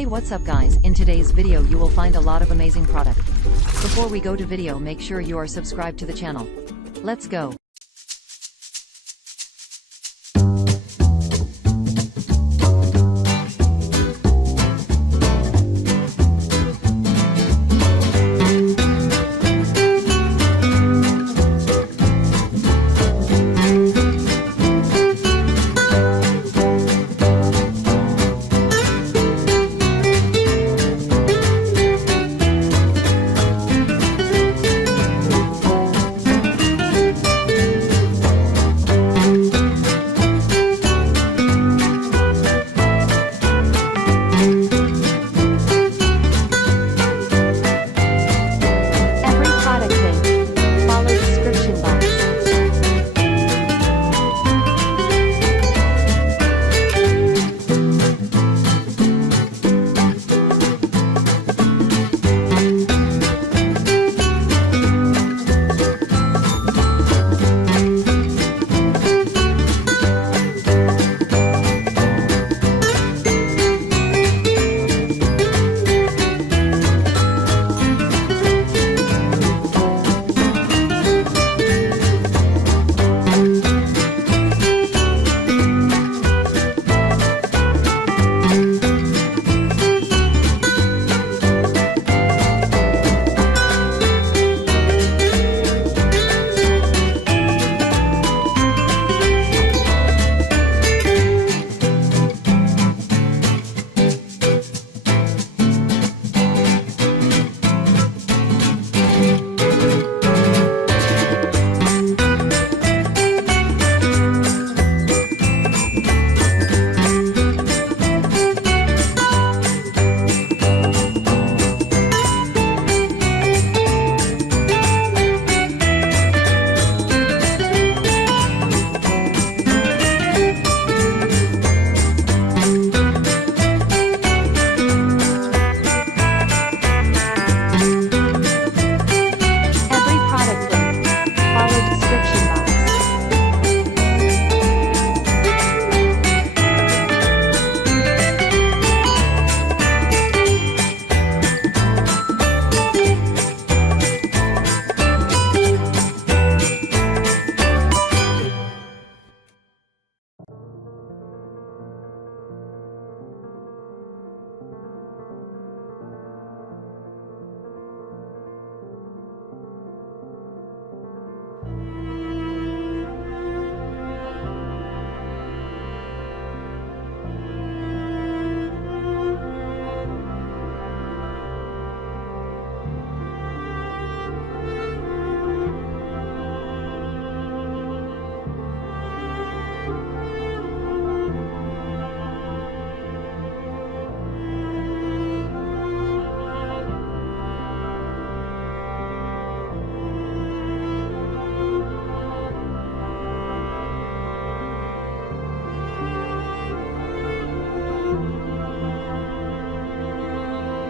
Hey, what's up guys? In today's video you will find a lot of amazing product. Before we go to video, make sure you are subscribed to the channel. Let's go.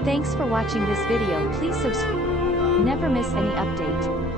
Thanks for watching this video. Please subscribe. Never miss any update.